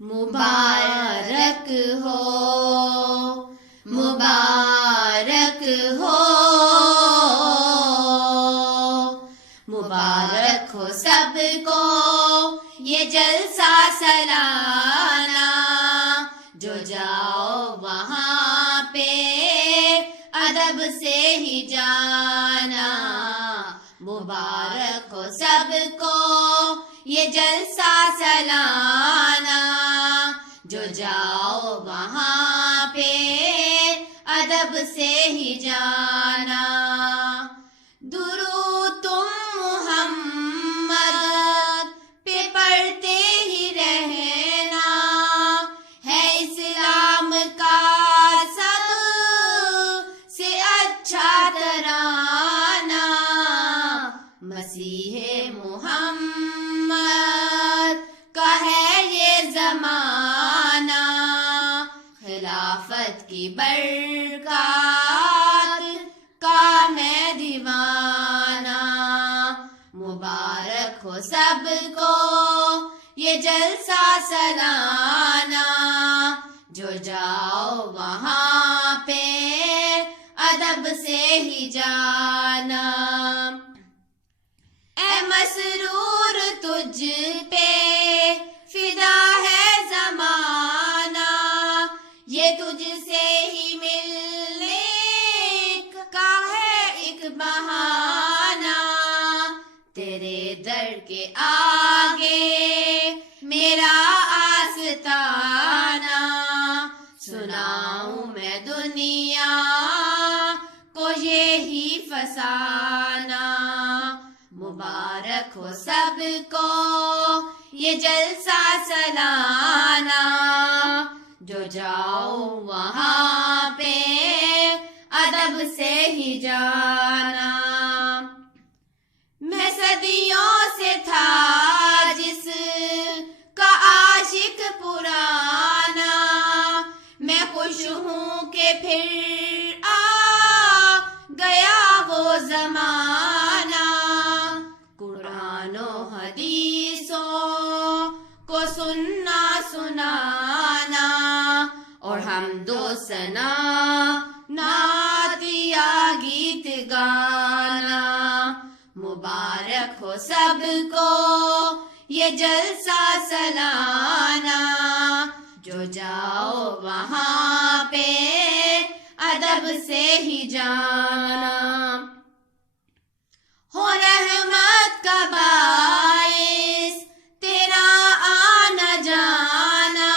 مبارک ہو، مبارک ہو، مبارک ہو سب کو یہ جلسہ سالانہ، جو جاؤ وہاں پہ ادب سے ہی جانا۔ مبارک ہو سب کو یہ جلسہ سالانہ، جو جاؤ وہاں پہ ادب سے ہی جانا۔ درود تم محمد پہ پڑھتے ہی رہنا، ہے اسلام کا سب سے اچھا ترانہ۔ مسیح محمد کا ہے یہ زمانہ، خلافت کی برکات کا میں دیوانہ۔ مبارک ہو سب کو یہ جلسہ سالانہ، جو جاؤ وہاں پہ ادب سے ہی جانا۔ اے مسرور تجھ پہ فدا ہے زمانہ، یہ تجھ سے ہی ملنے کا ہے ایک بہانہ۔ تیرے در کے آگے میرا آستانہ، سناؤں میں دنیا کو یہی فسانہ۔ مبارک ہو سب کو یہ جلسہ سالانہ، جو جاؤ وہاں پہ ادب سے ہی جانا۔ میں صدیوں سے تھا جس کا عاشق پرانا، میں خوش ہوں کہ پھر آ گیا وہ زمانہ۔ قرآن و حدیثوں کو سننا سنانا، اور حمد و ثنا نعت یا گیت گانا۔ مبارک ہو سب کو یہ جلسہ سالانہ، جو جاؤ وہاں پہ ادب سے ہی جانا۔ ہو رحمت کا باعث تیرا آنا جانا،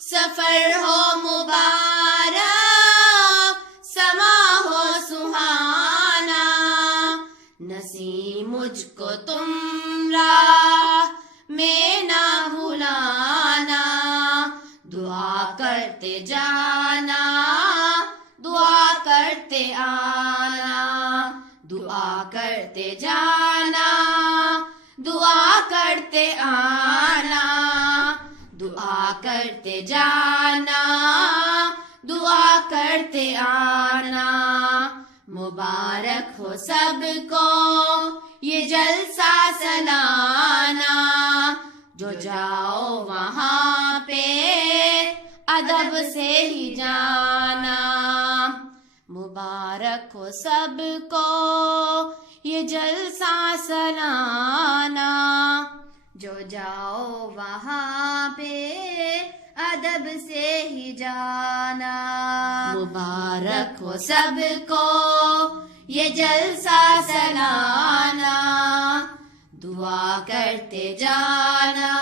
سفر ہو مبارک سما ہو سہانا۔ نصیب مجھ کو تم راہ میں نہ بھلانا، دعا کرتے جانا دعا کرتے آنا، دعا کرتے جانا دعا کرتے آنا، دعا کرتے جانا دعا کرتے آنا۔ مبارک ہو سب کو یہ جلسہ سالانہ، جو جاؤ وہاں پہ ادب سے ہی جانا۔ مبارک ہو سب کو یہ جلسہ سالانہ، جو جاؤ وہاں پہ ادب سے ہی جانا۔ مبارک ہو سب کو یہ جلسہ سالانہ، دعا کرتے جانا